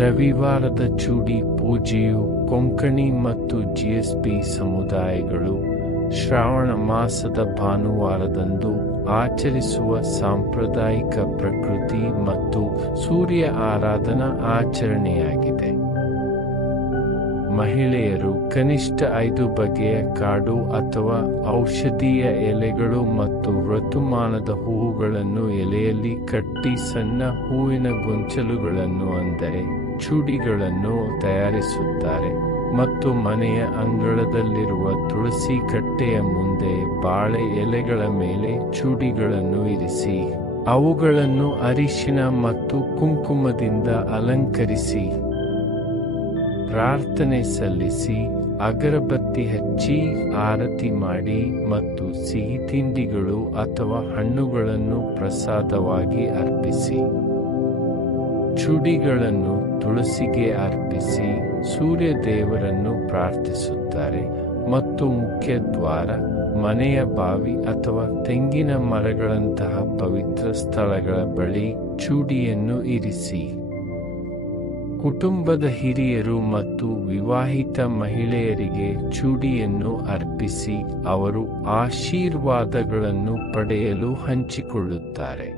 ರವಿವಾರದ ಚೂಡಿ ಪೂಜೆಯು ಕೊಂಕಣಿ ಮತ್ತು ಜಿಎಸ್ಬಿ ಸಮುದಾಯಗಳು ಶ್ರಾವಣ ಮಾಸದ ಭಾನುವಾರದಂದು ಆಚರಿಸುವ ಸಾಂಪ್ರದಾಯಿಕ ಪ್ರಕೃತಿ ಮತ್ತು ಸೂರ್ಯ ಆರಾಧನಾ ಆಚರಣೆಯಾಗಿದೆ. ಮಹಿಳೆಯರು ಕನಿಷ್ಠ 5 ಬಗೆಯ ಕಾಡು ಅಥವಾ ಔಷಧೀಯ ಎಲೆಗಳು ಮತ್ತು ಋತುಮಾನದ ಹೂವುಗಳನ್ನು ಎಲೆಯಲ್ಲಿ ಕಟ್ಟಿ ಸಣ್ಣ ಹೂವಿನ ಗೊಂಚಲುಗಳನ್ನು ಅಂದರೆ ಚೂಡಿಗಳನ್ನು ತಯಾರಿಸುತ್ತಾರೆ ಮತ್ತು ಮನೆಯ ಅಂಗಳದಲ್ಲಿರುವ ತುಳಸಿ ಕಟ್ಟೆಯ ಮುಂದೆ ಬಾಳೆ ಎಲೆಗಳ ಮೇಲೆ ಚೂಡಿಗಳನ್ನು ಇರಿಸಿ ಅವುಗಳನ್ನು ಅರಿಶಿನ ಮತ್ತು ಕುಂಕುಮದಿಂದ ಅಲಂಕರಿಸಿ ಪ್ರಾರ್ಥನೆ ಸಲ್ಲಿಸಿ ಅಗರಬತ್ತಿ ಹಚ್ಚಿ ಆರತಿ ಮಾಡಿ ಮತ್ತು ಸಿಹಿ ತಿಂಡಿಗಳು ಅಥವಾ ಹಣ್ಣುಗಳನ್ನು ಪ್ರಸಾದವಾಗಿ ಅರ್ಪಿಸಿ ಚೂಡಿಗಳನ್ನು ತುಳಸಿಗೆ ಅರ್ಪಿಸಿ ಸೂರ್ಯ ದೇವರನ್ನು ಪ್ರಾರ್ಥಿಸುತ್ತಾರೆ ಮತ್ತು ಮುಖ್ಯ ದ್ವಾರ, ಮನೆಯ ಬಾವಿ ಅಥವಾ ತೆಂಗಿನ ಮರಗಳಂತಹ ಪವಿತ್ರ ಸ್ಥಳಗಳ ಬಳಿ ಚೂಡಿಯನ್ನು ಇರಿಸಿ. ಕುಟುಂಬದ ಹಿರಿಯರು ಮತ್ತು ವಿವಾಹಿತ ಮಹಿಳೆಯರಿಗೆ ಚೂಡಿಯನ್ನು ಅರ್ಪಿಸಿ ಅವರು ಆಶೀರ್ವಾದಗಳನ್ನು ಪಡೆಯಲು ಹಂಚಿಕೊಳ್ಳುತ್ತಾರೆ.